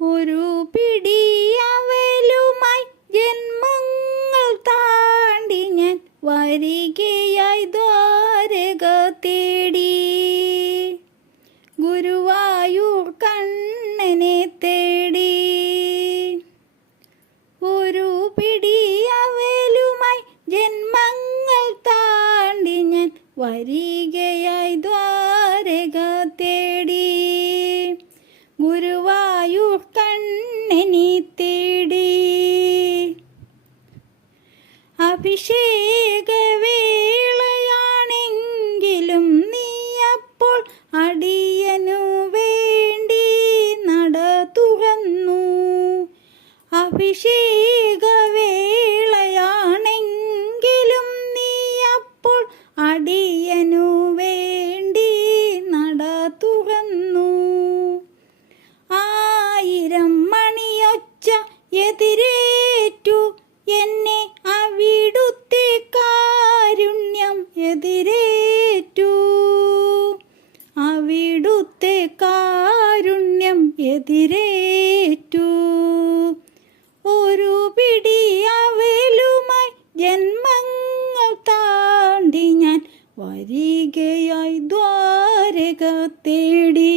ഒരു പിടിയവലുമായി ജന്മങ്ങൾ താണ്ടി ഞാൻ വരികയായി ദ്വാരക തേടി. ഗുരുവായൂർ കണ്ണനെ തേടി. ഒരു പിടിയവലുമായി ജന്മങ്ങൾ താണ്ടി ഞാൻ വരികയായി അഭിഷേകവേളയാണെങ്കിലും നീ അപ്പോൾ അടിയനു വേണ്ടി നട തുറന്നു. അഭിഷേകവേളയാണെങ്കിലും എതിരേറ്റു ഒരു പിടി അവലുമായി ജന്മങ്ങൾ താണ്ടി ഞാൻ വരികയായി ദ്വാരക തേടി.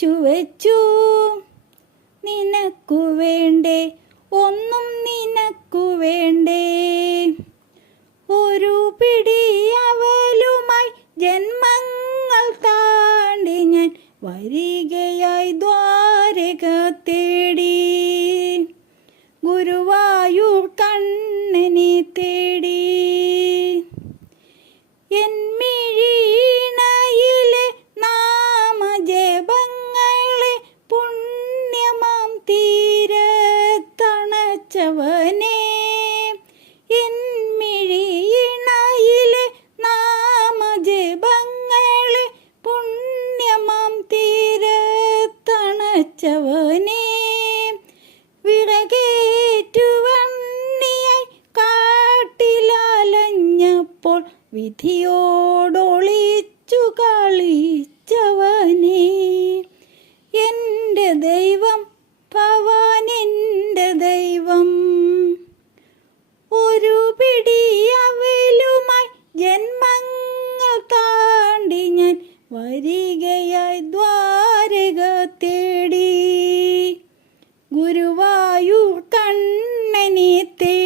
ഒളിച്ചു വെച്ചു. നിനക്കു വേണ്ടേ? ഒന്നും നിനക്കു വേണ്ടേ? ഒരു പിടി അവലുമായി ജന്മങ്ങൾ താണ്ടി ഞാൻ വരികയായി ദ്വാരക തേടി. ഗുരുവായൂർ കണ്ണനെ തേടി. എന്മിഴീണയിലെ തീരത്തണച്ചവനേ വിറകേറ്റുവണ്ണിയായി കാട്ടിലലഞ്ഞപ്പോൾ വിധിയോടൊളിച്ചു കളിച്ചവനേ. എന്റെ ദൈവം ഭവാൻ എന്റെ ദൈവം ഒരു പിടിയവലുമായി ജന്മങ്ങൾ താണ്ടി ഞാൻ വരികയായി ഗുരുവായൂർ കണ്ണനെ തേ